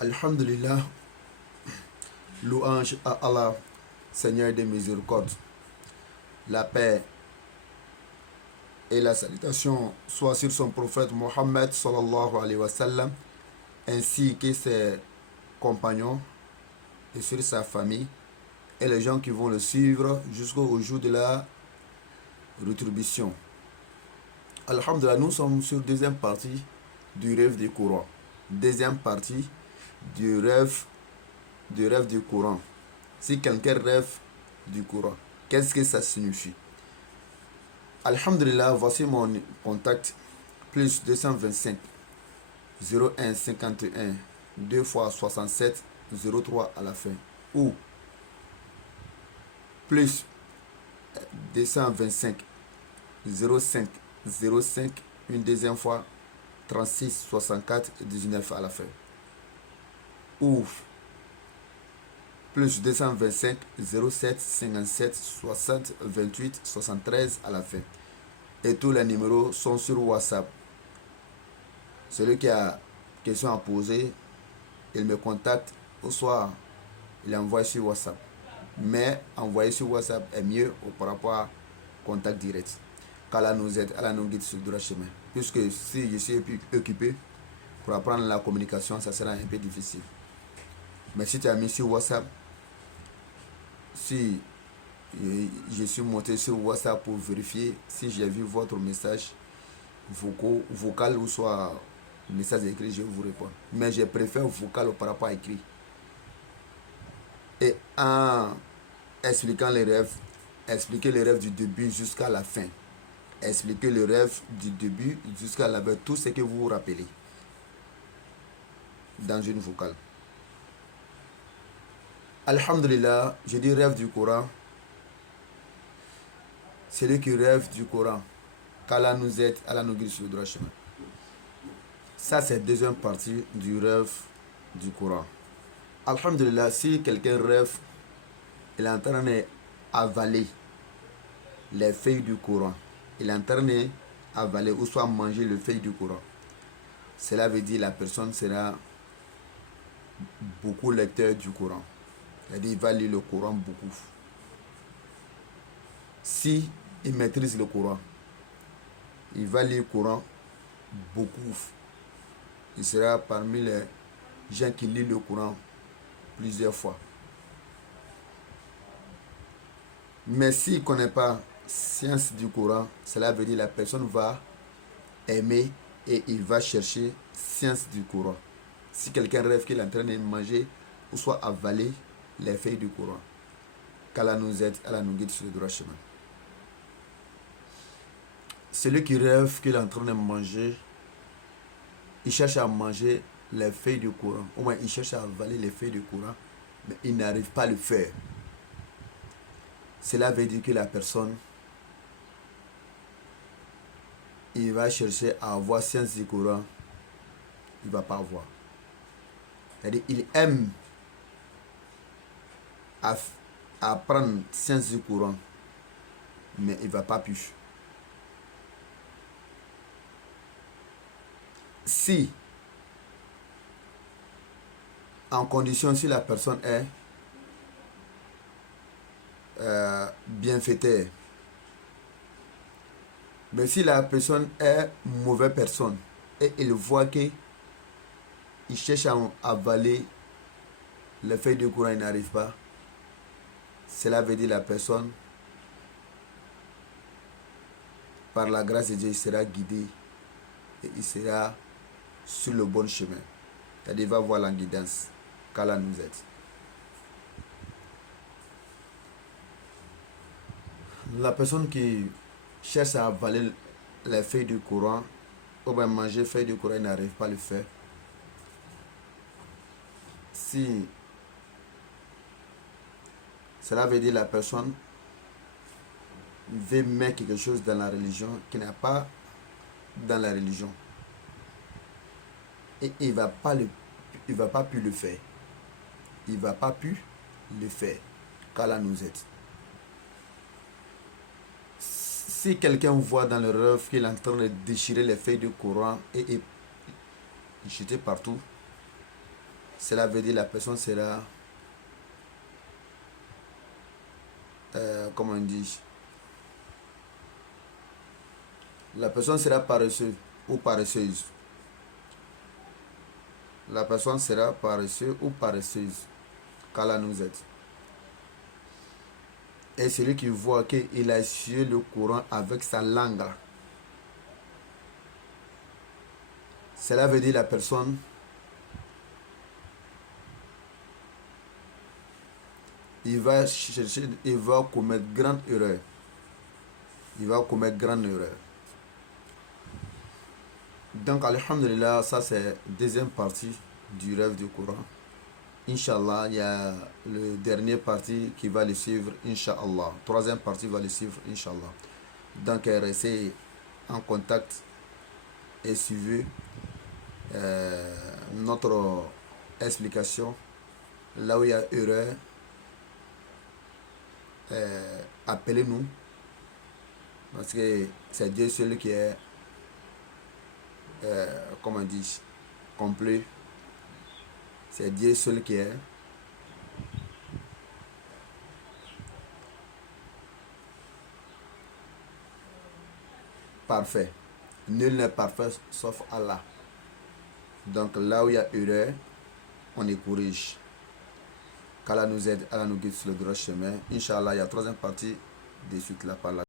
Alhamdulillah, louange à Allah, Seigneur des miséricordes. La paix et la salutation soient sur son prophète Mohammed sallallahu alayhi wa sallam, ainsi que ses compagnons et sur sa famille et les gens qui vont le suivre jusqu'au jour de la rétribution. Alhamdulillah, nous sommes sur la deuxième partie du rêve du Coran. Deuxième partie du rêve du Coran. Si quelqu'un rêve du Coran, qu'est-ce que ça signifie? Alhamdulillah, voici mon contact. Plus 225 01 51 2 fois 67 03 à la fin. Ou plus 225 05 05 une deuxième fois 36 64 19 à la fin. Ou plus 225 07 57 60 28 73 à la fin. Et tous les numéros sont sur WhatsApp. Celui qui a question à poser, il me contacte au soir, il envoie sur WhatsApp. Mais envoyer sur WhatsApp est mieux par rapport à contact direct. Qu'Allah nous aide, Allah nous guide sur le droit chemin. Puisque si je suis occupé, pour apprendre la communication, ça sera un peu difficile. Mais si tu as mis sur WhatsApp, si je suis monté sur WhatsApp pour vérifier si j'ai vu votre message vocal ou soit message écrit, je vous réponds. Mais je préfère vocal par rapport à écrit. Et en expliquant les rêves, expliquer les rêves du début jusqu'à la fin. Expliquer le rêve du début jusqu'à la fin, tout ce que vous vous rappelez dans une vocale. Alhamdulillah, je dis rêve du Coran. Celui qui rêve du Coran, qu'Allah nous aide, Allah nous guide sur le droit chemin. Ça, c'est la deuxième partie du rêve du Coran. Alhamdulillah, si quelqu'un rêve, il est en train d'avaler les feuilles du Coran. Il est en train d'avaler ou soit manger les feuilles du Coran. Cela veut dire que la personne sera beaucoup lecteur du Coran. C'est-à-dire qu'il va lire le Coran beaucoup. Si il maîtrise le Coran, il va lire le Coran beaucoup. Il sera parmi les gens qui lisent le Coran plusieurs fois. Mais s'il ne connaît pas la science du Coran, cela veut dire que la personne va aimer et il va chercher la science du Coran. Si quelqu'un rêve qu'il est en train de manger ou soit avaler les feuilles du Coran, qu'Allah nous aide, Allah nous guide sur le droit chemin. Celui qui rêve qu'il est en train de manger, il cherche à manger les feuilles du Coran, ou bien il cherche à avaler les feuilles du Coran, mais il n'arrive pas à le faire. Cela veut dire que la personne, il va chercher à avoir science du Coran, il ne va pas avoir. C'est-à-dire il aime apprendre science du Coran, mais il ne va pas plus. Si, en condition, si la personne est bienfaiteur, mais si la personne est mauvaise personne et il voit que il cherche à avaler les feuilles du Coran, il n'arrive pas, cela veut dire que la personne, par la grâce de Dieu, il sera guidé et il sera sur le bon chemin. C'est-à-dire qu'il va voir la guidance. Qu'Allah nous aide. La personne qui cherche à avaler les feuilles du Coran ou bien manger les feuilles du Coran, il n'arrive pas à le faire. Si cela veut dire que la personne veut mettre quelque chose dans la religion qui n'est pas dans la religion. Et il ne va pas plus le faire. Il ne va pas plus le faire. Qu'Allah nous aide. Si quelqu'un voit dans le rêve qu'il est en train de déchirer les feuilles du Coran et jeter partout, cela veut dire la personne sera, comment on dit, la personne sera paresseux ou paresseuse. La personne sera paresseux ou paresseuse. Qu'Allah nous aide. Et celui qui voit qu'il a essuyé le Coran avec sa langue, cela veut dire la personne il va chercher, il va commettre grande erreur. Il va commettre grande erreur. Donc, alhamdulillah, ça c'est deuxième partie du rêve du Coran. Inch'Allah, il y a le dernier partie qui va le suivre, Inch'Allah. Troisième partie va le suivre, Inch'Allah. Donc, restez en contact et suivez notre explication. Là où il y a erreur, appelez-nous. Parce que c'est Dieu seul qui est, comment on dit, complet. C'est Dieu seul qui est parfait. Nul n'est parfait sauf Allah. Donc là où il y a erreur, on est corrige. Qu'Allah nous aide, Allah nous guide sur le droit chemin. Inch'Allah, il y a troisième partie de suite là par là.